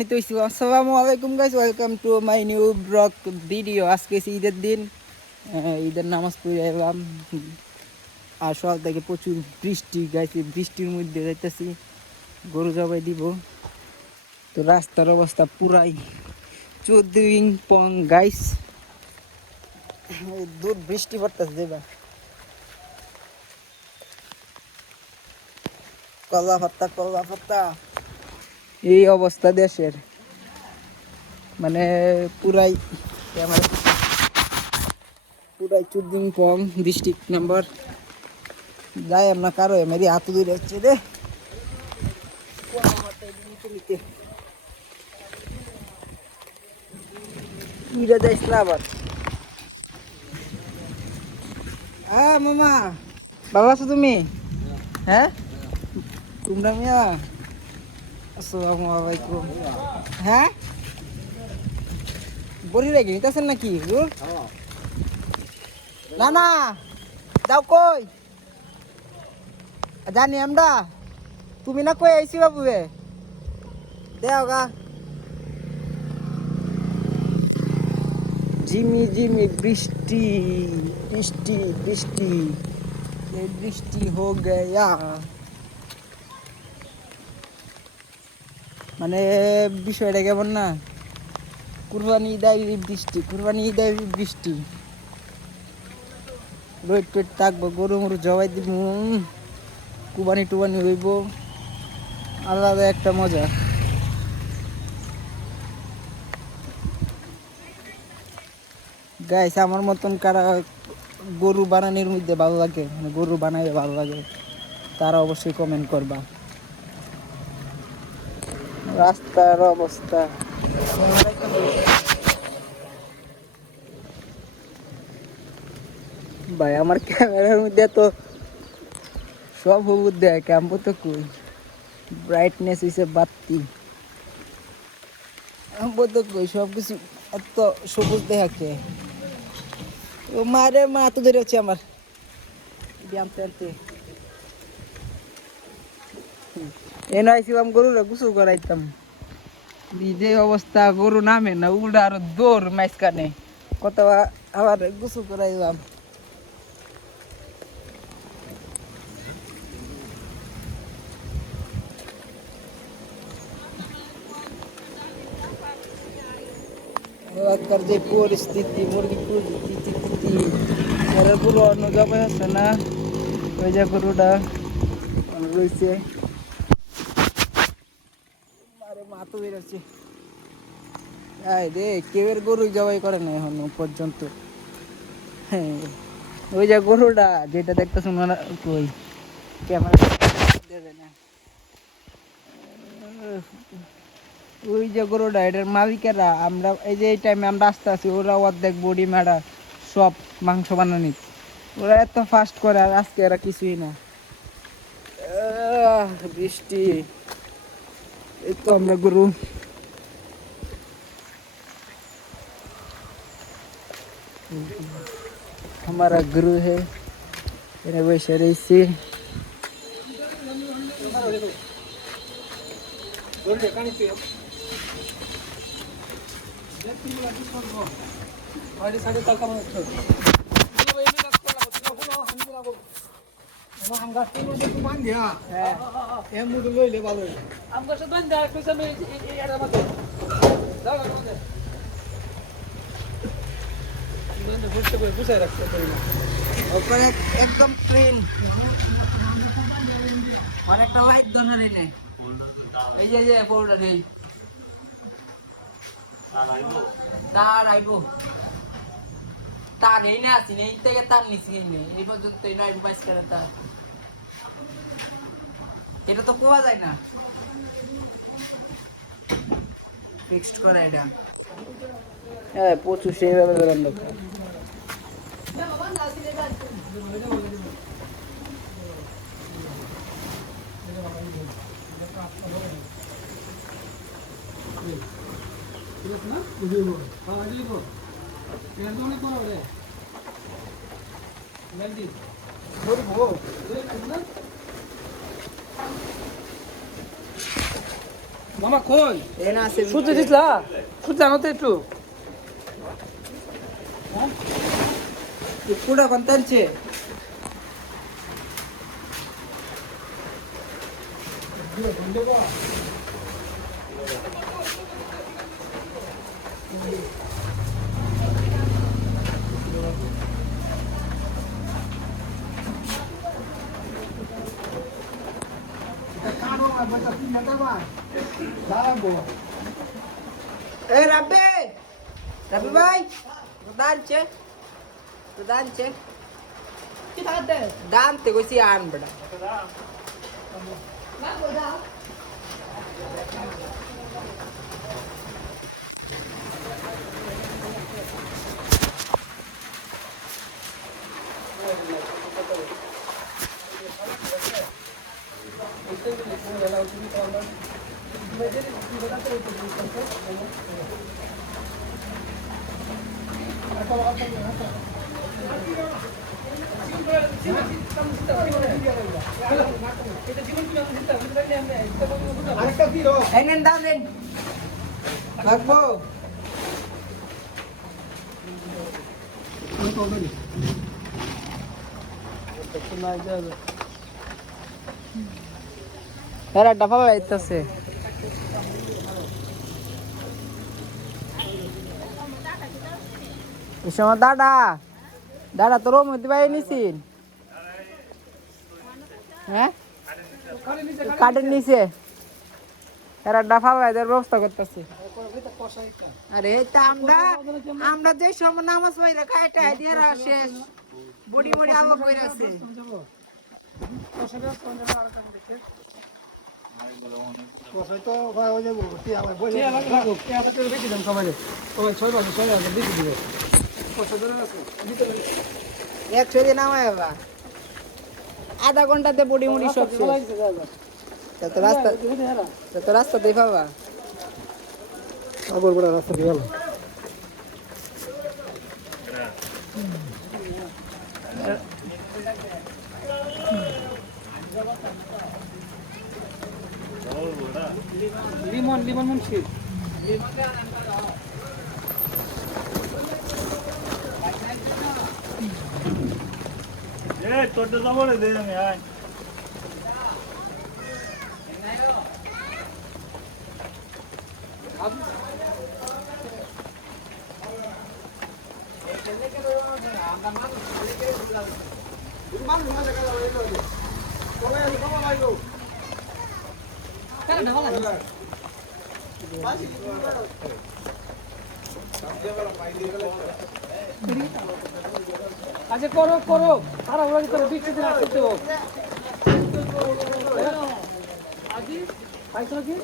আসসালামু আলাইকুম guys, welcome to my new blog video. আজকে ঈদের দিন, ঈদের নামাজ পড়ে এলাম। আর সকাল থেকে প্রচুর বৃষ্টি গাইছে, বৃষ্টির মধ্যে যাইতেছি গরু জবাই দিব। তো রাস্তার অবস্থা পুরাই চৌদ্দিং পং গাইস, দূর বৃষ্টি পড়তেছে দেবা। কলা পাত্তা এই অবস্থা দেশের, মানে পুরাই পুরাই চৌদ্দিং পং ডিস্ট্রিক্ট নাম্বার যাই আমরা কারো মেরি হাত দূরে হচ্ছে রে। উড়ে যাইস না আবার। হ্যাঁ মামা, ভালো আছো তুমি? হ্যাঁ তোমরা মিয়া, আসসালামু আলাইকুম। হ্যাঁ বড়ি রেখে নিতেছেন নাকি? না না, যাও কই জানি আমরা, তুমি না কই আইসি বাবুয়ে দেও গা। জিমি জিমি বৃষ্টি বৃষ্টি বৃষ্টি, ये বৃষ্টি হো গয়া। মানে বিষয়টা কেমন না, কুরবানি দেয় বৃষ্টি, কুরবানি দেয় বৃষ্টি, রোদ টোদ থাকবো, গরু মরু জবাই দিব, কুরবানি টুবানি হইব, আলাদা একটা মজা। গাইস আমার মতন কারা গরু বানানোর মধ্যে ভালো লাগে, মানে গরু বানাইলে ভালো লাগে, তারা অবশ্যই কমেন্ট করবা। রাস্তার অবস্থা ভাই, আমার ক্যামেরার মধ্যে তো সব হলুদ দেয়, ক্যাম্পো তো কই, ব্রাইটনেস হয়েছে বাড়তি, ক্যাম্পো তো কই সব কিছু এত সবুজ দেখাকে। ও মারে মা তো ধরে হচ্ছে আমার ব্যায়াম টানতে। এনে আইছিলাম গরুরা গোসল করাইতাম, যে অবস্থা গরু নামে না, উল্টা আরো দৌড় মাঝখানে, কত আবার গোসল করাইলাম। এলাকার যে পরিস্থিতি, মুরগি পরিস্থিতি, গরুগুলো অন্য জবাই আছে না, ওই যে গরুটা রয়েছে, আরে মাথা বেরোচ্ছে। রে কেউ গরু জবাই করে না এখন পর্যন্ত। হ্যাঁ ওই যে গরুটা যেটা দেখতেছেন কই ক্যামেরা দেবে না, ওই যে গরুটা এটার মালিকেরা, আমরা এই যে এই টাইমে আমরা আসতে আছি, ওরা অর্ধেক বডি মারা সব মাংস বানানি, ওরা এত ফাস্ট করে, আর আজকে এরা কিছুই না। বৃষ্টি, এই তো আমরা গরু हमारा गुरु है, मेरे वैसे रही একদম ক্লিন, অনেকটা লাইট ধরে নিলে এই যে পৌড়া নেই তার আইবো, তার এই না আসি এই থেকে তার নিচে নেই এই পর্যন্ত আইবো বাইশ করে, তার এটা তো কোয়া যায় না, ফিক্সড করা এটা। হ্যাঁ প্রচুর সেইভাবে বেরোন দরকার। মামা কই এ না আছে সূর্য দিছলা সূর্য জানো তো একটু পুরো কন্তেছে এই রাব্বে রাব্বে ভাই দাঁড়ছে কি থাকতে দাঁড়তে কইছি আন বড়া এই নেন দাম নেন রাখবো এরা ডাফা বাইতেছে এই সময় দাদা তোর মধ্যে বাইরে নিছিন হ্যাঁ কাঠের নিচে এরা ডাফা বাইদের ব্যবস্থা করতেছে আরে তা আমরা যে সময় নামাজ পড়ে খাইটা দিয়ে শেষ বডি আলো কইরা আছে একশো নামায় আবার আধা ঘন্টাতে বডি সব রাস্তা দিয়ে পাবা রাস্তা দিয়ে গেল লিমন মুন্সি তোর তো যাবো রে আমি আয় আচ্ছা করো তারা ওরা করে বৃষ্টি দিন আসতে দেবো আজি পাইছো কি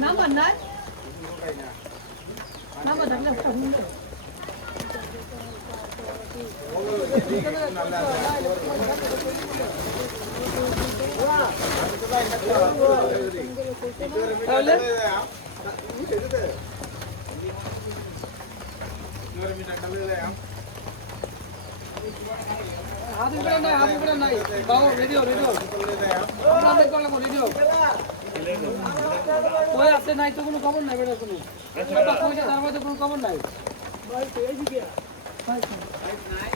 নাম্বার নাই নাম্বার থাকলে তাহলে হাতে নাই বাবু রেডিও আমরা অনেক করলাম রেডিও কই আছে নাই তো কোনো খবর নাই বেটা কোনো কইছে তার মধ্যে কোনো খবর নাই ভাই তো এই দিকে ভাই নাই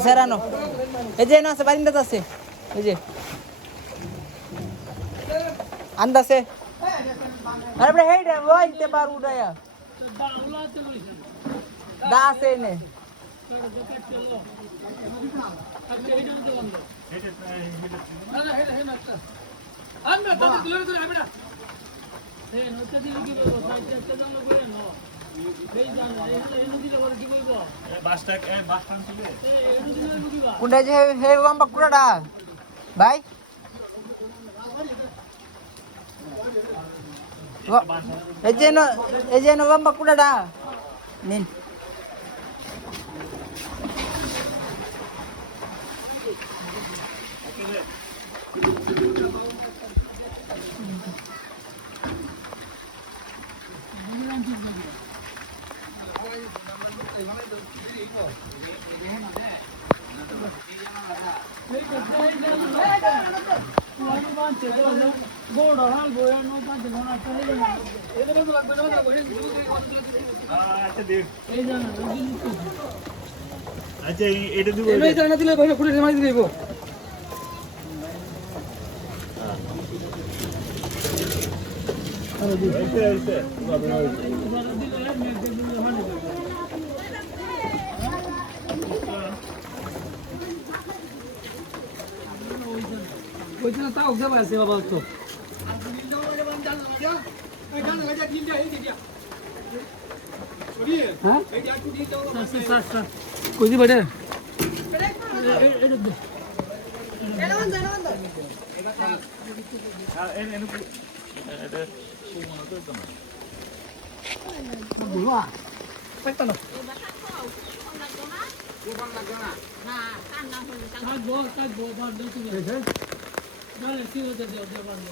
সেরানো এই যে আছে বারিন্দাত আছে এই যে আন্দাছে আরে বড় হেড ওইতে বার উড়ায়া দা আছে নে কোনটা যে হে বাম্বা কুড়াটা ভাই এই যে লম্বা কুড়াটা নিন। আচ্ছা এটা দিব এই জানা দিলে ভাই খুলে মারি দিব ওই দিন তাও যাবে আছে বাবা তো হ্যাঁ কই দি বড়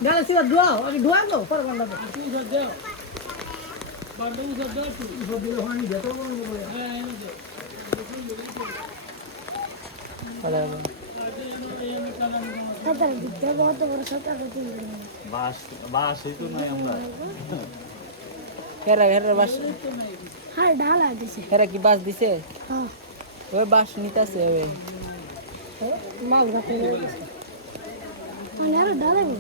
Dale, sí, duando, para cuando. বাস এই তো নাই আমরা হেরা বাস হ্যাঁ ঢালা দিছে হেরা কি বাস দিছে? হ্যাঁ ওই বাস নিতেছে ওই মাল রাখতে মানে আর ঢালা নি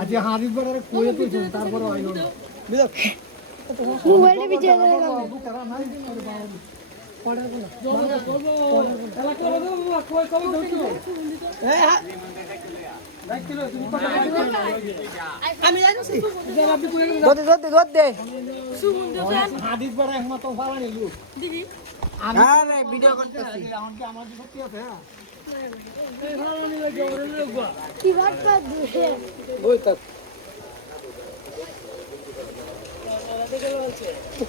আজ হাদিস বড় কোয়ে তো তারপর আইলো না বুঝছো মোবাইলে ভিজে গেল আমি জানিছি দে দে হাদিস বড় একমাত্র ফালানি লোক দিদি আরে ভিডিও করতেছি এখন কি আমার সত্যি আছে কি বাট বাট দিছে ওই তো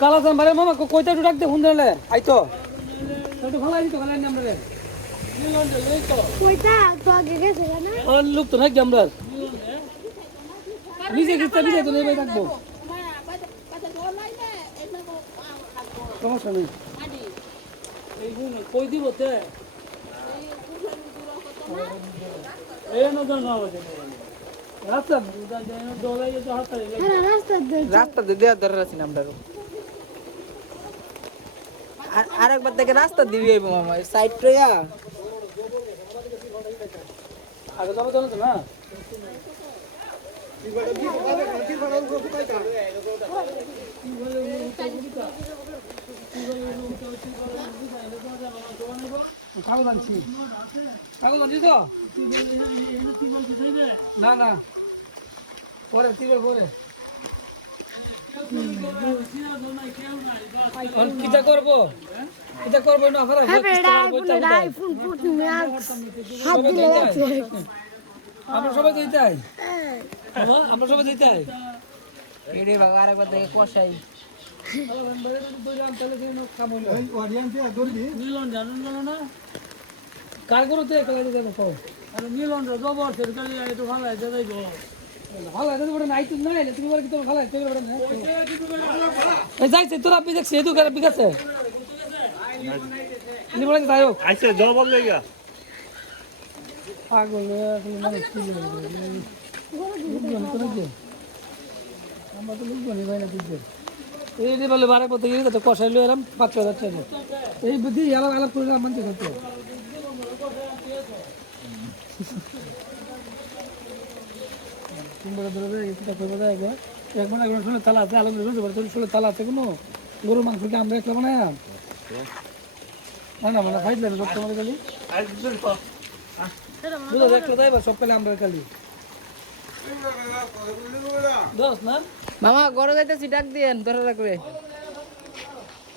কালা সাম বারে মামা কইতা ডাক দে হুনলে আইতো তো ভালো আইতো ভালো নাম রে কইতা তো আগে গেছে না আর লোক তো নাকি আমরা নিজে কিস্তা বিজে তো নেই থাকবো সমস্যা নেই এই হুন কই দিব তে এই না জানা হবে রাস্তা দোলাই তো হাতে হ্যাঁ রাস্তা রাস্তা দিয়ে ধরে রাখছি আমরা আরেকবার থেকে রাস্তা দিবি মামা সাইড টয়া আগে যাবো জানো তো না কাগজ আনছি কাগজ আনছি তো না না পরে তিবে পরে কিটা করবো কিটা করবো না ফেরা আইফোন ফুট ম্যাক্স হাত দিলে আছে আমরা সবাই দিতে চাই আমরা সবাই দিতে চাই এড়ে বাবা আরেকবার থেকে কষাই কার করতে খেলা দিতে দেখো আর মিলন জবর সরকারি একটু ভালো আছে যাইব ভালো আছে বড় নাই তুই নাই তুমি বলে কি তোর ভালো আছে বড় না এই যাইছে তোরা আপনি দেখছিস এদু করে বিকাছে নি বলে যাই হোক আইছে জবাব লইগা পাগল মানে কি আমরা তো লিখবো নি ভাই না দিতে এই যে বলে বারে পথে গিয়ে তো কষাই লই এলাম ৫,০০০ টাকা এই বুদ্ধি আলাপ আলাপ করে মানতে করতে তিনবার ধরে এটা করবো দেয় এক মনে করে শুনে তালা আছে আলম বুঝতে পারছো শুনে তালা আছে কোনো গরুর মাংসকে আমরা একলা বানাই না না মানে খাইতে লাগে সব তোমার খালি বুঝো একলা দেয় সব পেলে আমরা খালি দোস না মামা গরো যাইতেছি ডাক দিয়েন ধরে রাখবে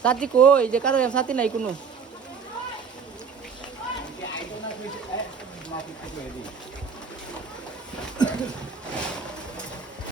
সাথী কই যে কারো সাথী নাই কোনো